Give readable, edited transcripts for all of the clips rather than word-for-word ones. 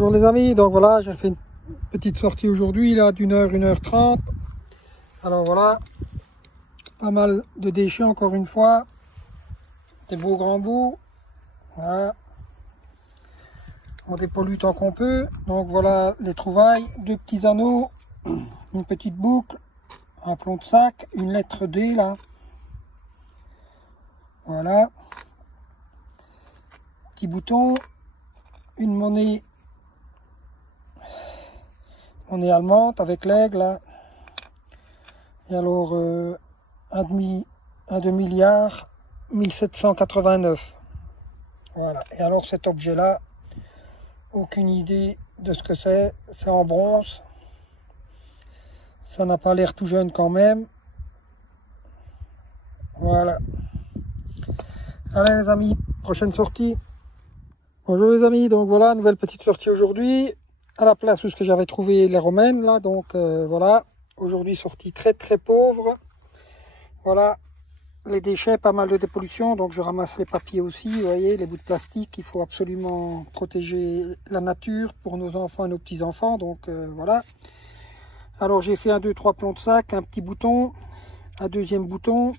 Bonjour les amis, donc voilà, j'ai fait une petite sortie aujourd'hui là d'une heure, 1h30. Alors voilà, pas mal de déchets encore une fois, des beaux grands bouts, voilà. On dépollue tant qu'on peut, donc voilà les trouvailles, deux petits anneaux, une petite boucle, un plomb de sac, une lettre D là, voilà, petit bouton, une monnaie allemande avec l'aigle là. Et alors un demi-milliard 1789. Voilà. Et alors cet objet là, aucune idée de ce que c'est en bronze, ça n'a pas l'air tout jeune quand même. Voilà. Allez les amis, prochaine sortie. Bonjour les amis, donc voilà, nouvelle petite sortie aujourd'hui, à la place où ce que j'avais trouvé les romaines là, donc voilà, aujourd'hui sortie très pauvre. Voilà, les déchets, pas mal de dépollution, donc je ramasse les papiers aussi, vous voyez, les bouts de plastique, il faut absolument protéger la nature pour nos enfants et nos petits-enfants, donc voilà. Alors j'ai fait un 2-3 plombs de sac, un petit bouton, un deuxième bouton,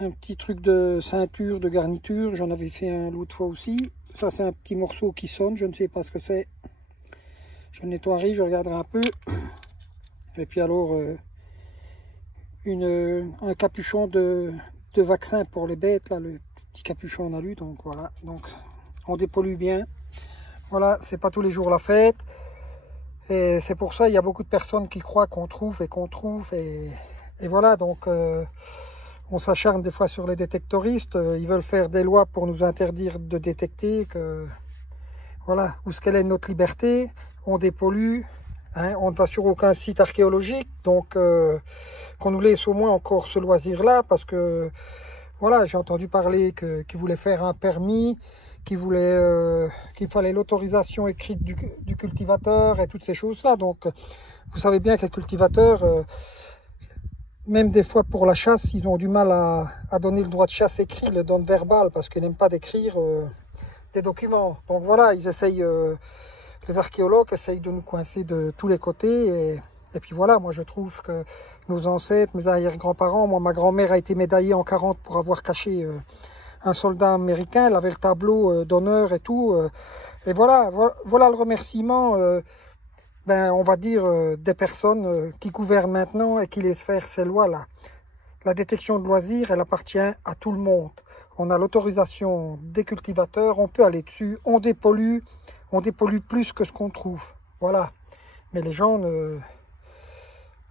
un petit truc de ceinture, de garniture, j'en avais fait un l'autre fois aussi. Ça c'est un petit morceau qui sonne, je ne sais pas ce que c'est. Je le nettoierai, je regarderai un peu. Et puis alors, un capuchon de vaccin pour les bêtes, là, le petit capuchon en alu, donc voilà. Donc on dépollue bien. Voilà, c'est pas tous les jours la fête. Et c'est pour ça, il y a beaucoup de personnes qui croient qu'on trouve et qu'on trouve. Et voilà, donc... on s'acharne des fois sur les détectoristes, ils veulent faire des lois pour nous interdire de détecter que, voilà, où ce qu'elle est notre liberté, on dépollue, hein, on ne va sur aucun site archéologique, donc qu'on nous laisse au moins encore ce loisir-là, parce que, voilà, j'ai entendu parler qu'ils voulaient faire un permis, qu'il fallait l'autorisation écrite du cultivateur et toutes ces choses-là, donc vous savez bien que les cultivateurs... même des fois pour la chasse, ils ont du mal à donner le droit de chasse écrit, le don verbal, parce qu'ils n'aiment pas d'écrire des documents. Donc voilà, ils essayent, les archéologues essayent de nous coincer de tous les côtés. Et puis voilà, moi je trouve que nos ancêtres, mes arrière-grands-parents, moi ma grand-mère a été médaillée en 40 pour avoir caché un soldat américain, elle avait le tableau d'honneur et tout. Et voilà, voilà le remerciement. On va dire des personnes qui gouvernent maintenant et qui laissent faire ces lois-là. La détection de loisirs, elle appartient à tout le monde. On a l'autorisation des cultivateurs, on peut aller dessus, on dépollue plus que ce qu'on trouve. Voilà. Mais les gens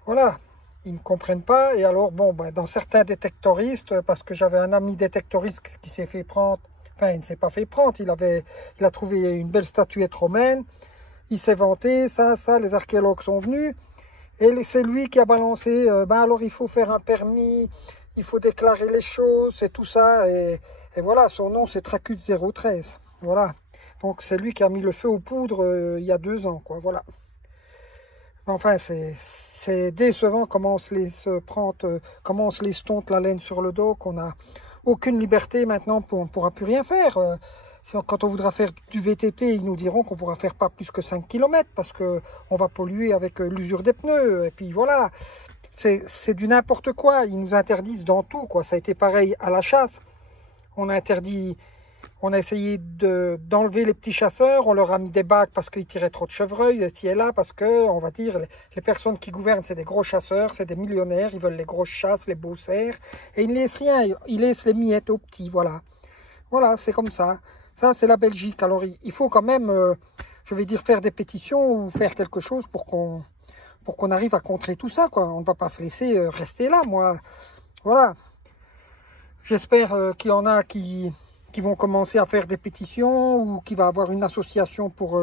voilà, ils ne comprennent pas. Et alors, bon, dans certains détectoristes, parce que j'avais un ami détectoriste qui s'est fait prendre, enfin, il ne s'est pas fait prendre, il a trouvé une belle statuette romaine. Il s'est vanté, ça, les archéologues sont venus, et c'est lui qui a balancé, alors il faut faire un permis, il faut déclarer les choses, et tout ça, et voilà, son nom c'est Tracus 013, voilà. Donc c'est lui qui a mis le feu aux poudres il y a 2 ans, quoi, voilà. Enfin, c'est décevant comment on se laisse prendre, comment on se laisse tondre la laine sur le dos, qu'on n'a aucune liberté maintenant, on ne pourra plus rien faire. Quand on voudra faire du VTT, ils nous diront qu'on pourra faire pas plus que 5 km parce qu'on va polluer avec l'usure des pneus. Et puis voilà, c'est du n'importe quoi. Ils nous interdisent dans tout, quoi. Ça a été pareil à la chasse. On a essayé d'enlever les petits chasseurs. On leur a mis des bacs parce qu'ils tiraient trop de chevreuils, ici et là, parce que, on va dire, les personnes qui gouvernent, c'est des gros chasseurs, c'est des millionnaires. Ils veulent les grosses chasses, les beaux cerfs. Et ils ne laissent rien. Ils laissent les miettes aux petits, voilà. Voilà, c'est comme ça. Ça, c'est la Belgique. Alors, il faut quand même, je vais dire, faire des pétitions ou faire quelque chose pour qu'on arrive à contrer tout ça, quoi. On ne va pas se laisser rester là, moi. Voilà. J'espère qu'il y en a qui vont commencer à faire des pétitions ou qu'il va y avoir une association pour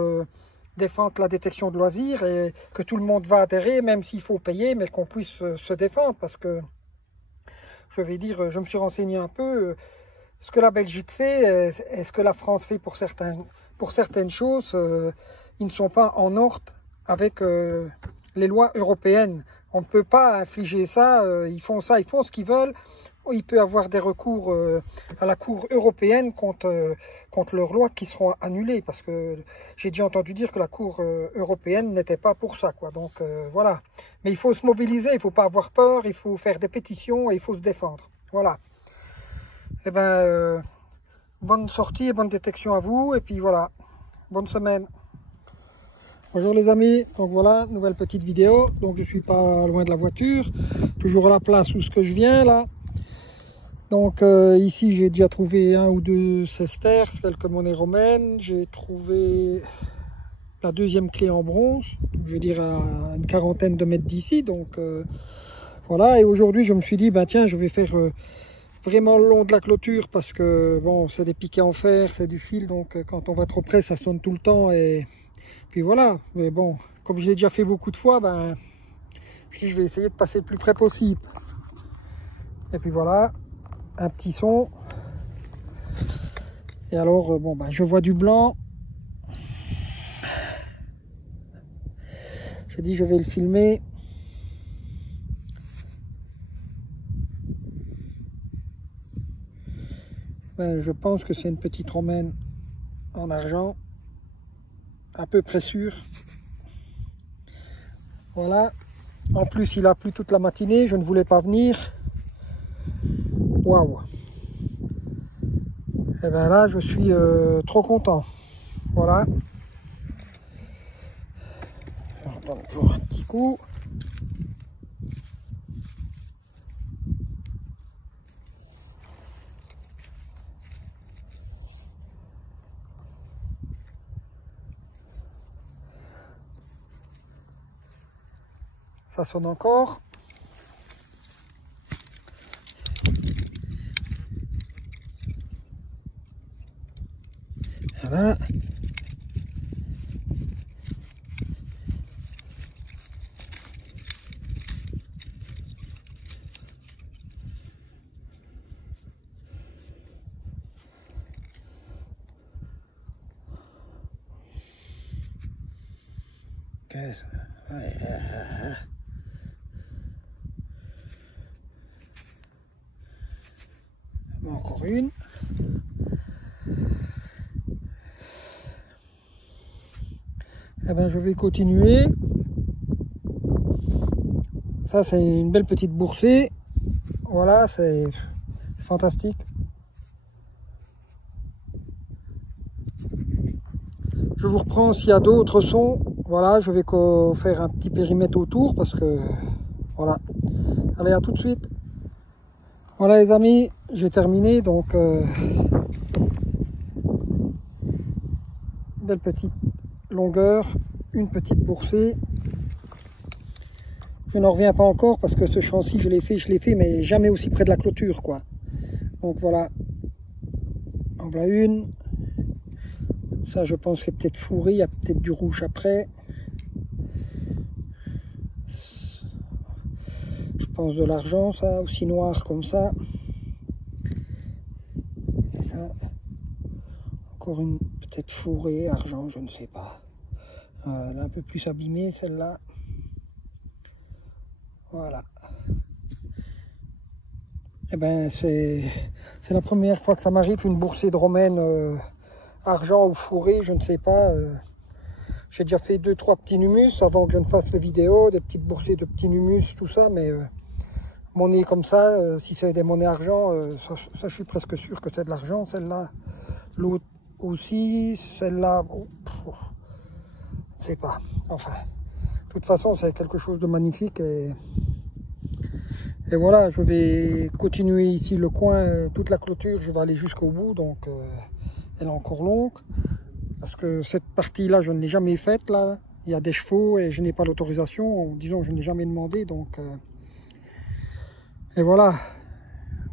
défendre la détection de loisirs et que tout le monde va adhérer, même s'il faut payer, mais qu'on puisse se défendre. Parce que, je vais dire, je me suis renseigné un peu... ce que la Belgique fait et ce que la France fait pour certaines choses, ils ne sont pas en ordre avec les lois européennes. On ne peut pas infliger ça, ils font ce qu'ils veulent. il peut y avoir des recours à la Cour européenne contre leurs lois qui seront annulées, parce que j'ai déjà entendu dire que la Cour européenne n'était pas pour ça, quoi. Donc voilà. Mais il faut se mobiliser, il ne faut pas avoir peur, il faut faire des pétitions et il faut se défendre. Voilà. Eh ben, bonne sortie et bonne détection à vous, et puis voilà. Bonne semaine. Bonjour les amis, donc voilà, nouvelle petite vidéo. Donc je suis pas loin de la voiture, toujours à la place où ce que je viens là. Donc ici j'ai déjà trouvé un ou deux sesterces, quelques monnaies romaines. J'ai trouvé la deuxième clé en bronze, je veux dire à une quarantaine de mètres d'ici. Donc voilà, et aujourd'hui je me suis dit, bah tiens, je vais faire vraiment le long de la clôture, parce que bon, c'est des piquets en fer, c'est du fil, donc quand on va trop près ça sonne tout le temps, et puis voilà. Mais bon, comme je l'ai déjà fait beaucoup de fois, ben je vais essayer de passer le plus près possible. Et puis voilà, un petit son. Et alors bon, ben je vois du blanc. J'ai dit je vais le filmer. Ben, je pense que c'est une petite romaine en argent, à peu près sûr. Voilà. En plus il a plu toute la matinée, je ne voulais pas venir. Waouh. Et bien là je suis trop content. Voilà. On donne toujours un petit coup. Ça sonne encore. Voilà. Encore une. Eh ben, je vais continuer. Ça, c'est une belle petite boursée. Voilà, c'est fantastique. Je vous reprends s'il y a d'autres sons. Voilà, je vais faire un petit périmètre autour, parce que voilà. Allez, à tout de suite. Voilà les amis, j'ai terminé. Donc belle petite longueur, une petite boursée. Je n'en reviens pas encore, parce que ce champ-ci je l'ai fait, mais jamais aussi près de la clôture, quoi. Donc voilà, en voilà une. Ça, je pense que c'est peut-être fourré, il y a peut-être du rouge après. Je pense de l'argent, ça, aussi noir comme ça. Et là, encore une peut-être fourrée, argent, je ne sais pas. Elle est un peu plus abîmée, celle-là. Voilà. Eh ben, c'est la première fois que ça m'arrive, une boursée de romaine argent ou fourré, je ne sais pas. J'ai déjà fait 2-3 petits numus avant que je ne fasse les vidéos, des petites boursées de petits numus, tout ça, mais monnaie comme ça, si c'est des monnaies argent, ça je suis presque sûr que c'est de l'argent, celle-là. L'autre aussi, celle-là, bon, je ne sais pas. Enfin, de toute façon, c'est quelque chose de magnifique, et voilà, je vais continuer ici le coin, toute la clôture, je vais aller jusqu'au bout, donc elle est encore longue, parce que cette partie-là, je ne l'ai jamais faite, là. Il y a des chevaux et je n'ai pas l'autorisation, disons, je n'ai jamais demandé, donc... et voilà,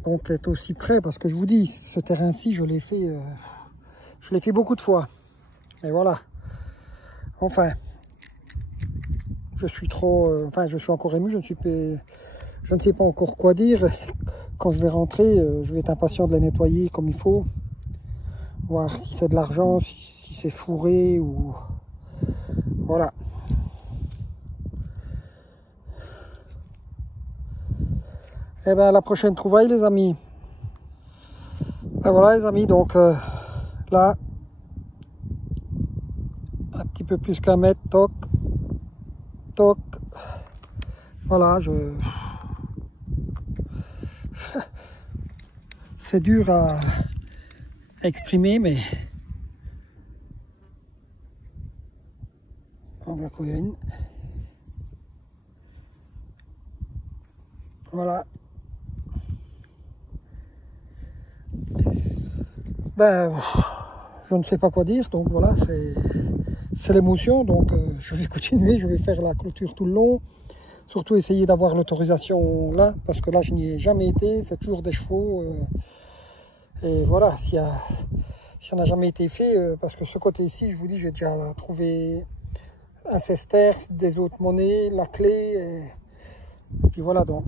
donc être aussi près, parce que je vous dis, ce terrain-ci, je l'ai fait beaucoup de fois. Et voilà. Enfin, je suis trop... enfin, je suis encore ému, je ne sais pas encore quoi dire. Quand je vais rentrer, je vais être impatient de la nettoyer comme il faut. Voir si c'est de l'argent, si c'est fourré ou... Voilà. Et bien la prochaine trouvaille les amis. Ben voilà les amis, donc là, un petit peu plus qu'un mètre, toc, toc. Voilà, c'est dur à exprimer, mais on va courir une. Voilà. Ben, je ne sais pas quoi dire, donc voilà, c'est l'émotion, donc je vais continuer, je vais faire la clôture tout le long, surtout essayer d'avoir l'autorisation là, parce que là je n'y ai jamais été, c'est toujours des chevaux, et voilà, si ça n'a jamais été fait, parce que ce côté ici, je vous dis, j'ai déjà trouvé un sesterce, des autres monnaies, la clé, et puis voilà, donc,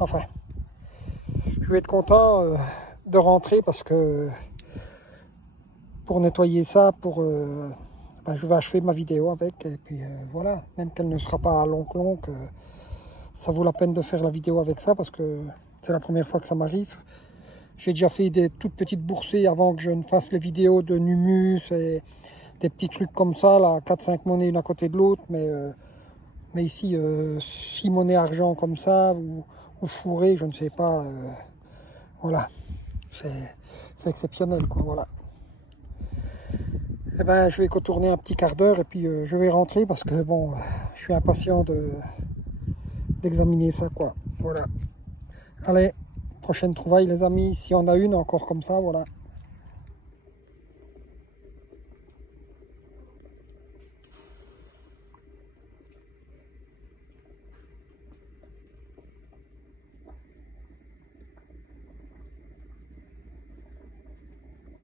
enfin, je vais être content de rentrer parce que pour nettoyer ça, ben, je vais achever ma vidéo avec, et puis voilà, même qu'elle ne sera pas longue, ça vaut la peine de faire la vidéo avec ça parce que c'est la première fois que ça m'arrive. J'ai déjà fait des toutes petites boursées avant que je ne fasse les vidéos de Numus et des petits trucs comme ça, là, 4-5 monnaies une à côté de l'autre, mais ici, 6 monnaies argent comme ça, ou fourré, je ne sais pas, voilà, c'est exceptionnel, quoi, voilà. Eh ben, je vais contourner un petit quart d'heure et puis je vais rentrer parce que bon, je suis impatient d'examiner ça, quoi. Voilà. Allez, prochaine trouvaille les amis, s'il y en a une encore comme ça, voilà.